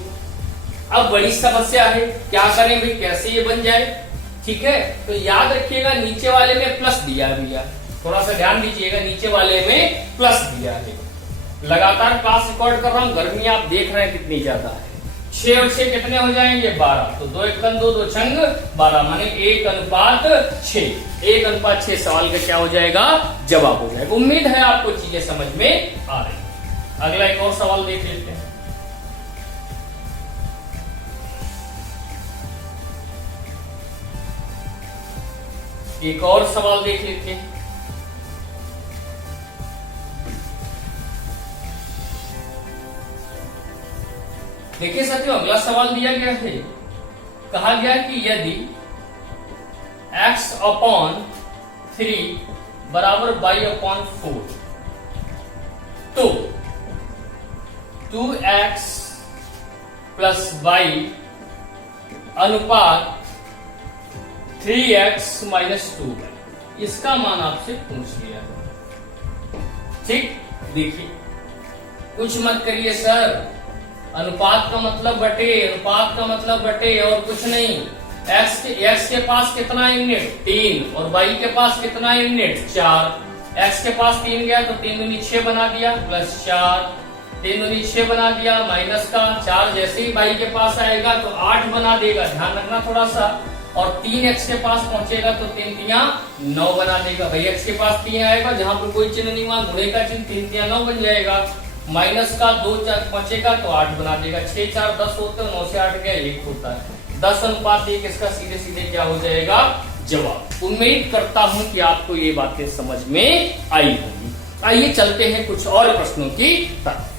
अब बड़ी समस्या है, क्या करें भाई, कैसे ये बन जाए? ठीक है, तो याद रखिएगा नीचे वाले में प्लस दिया भैया, थोड़ा सा ध्यान दीजिएगा, नीचे वाले में प्लस दिया है। लगातार क्लास रिकॉर्ड कर रहा हूं, गर्मी आप देख रहे हैं कितनी ज्यादा है। 6 और 6 कितने हो जाएंगे? 12, तो 2 1 2 2 छंग 12 माने 1 अनुपात 6। 1 अनुपात 6 सवाल का क्या हो जाएगा? जवाब हो जाएगा। उम्मीद है आपको चीजें समझ में आ रही। अगला एक और सवाल देख लेते हैं। एक और सवाल देख लेते हैं। देखिए साथियों, अगला सवाल दिया गया है, कहा गया कि यदि x/3 बराबर y/4 तो 2x प्लस y अनुपात 3x माइनस 2y, इसका मान आपसे पूछ लिया। ठीक, देखिए कुछ मत करिए सर, अनुपात का मतलब बटे, अनुपात का मतलब बटे और कुछ नहीं। x के पास कितना यूनिट? 3 और y के पास कितना यूनिट? 4। x के पास 3 गया तो 3 दूनी 6 बना दिया, प्लस 4, 3 दूनी 6 बना दिया, माइनस का 4, जैसे ही y के पास आएगा तो 8 बना देगा, ध्यान रखना थोड़ा सा। और 3x के पास पहुंचेगा तो 3 3 9 बना देगा। भाई x के पास 3 आएगा, जहां पर कोई चिन्ह नहीं हुआ, गुणे का चिन्ह, 3 3 9 बन जाएगा। माइनस का 2 4 पहुंचेगा तो 8 बना देगा, 6 4 10 होते हैं, 9 से 8 गया 1 होता है, 10 अनुपात 1, इसका सीधे सीधे क्या हो जाएगा? जवाब। उम्मीद करता हूं कि आपको ये बातें समझ में आई होंगी। आइए चलते हैं कुछ और प्रश्नों की तरफ।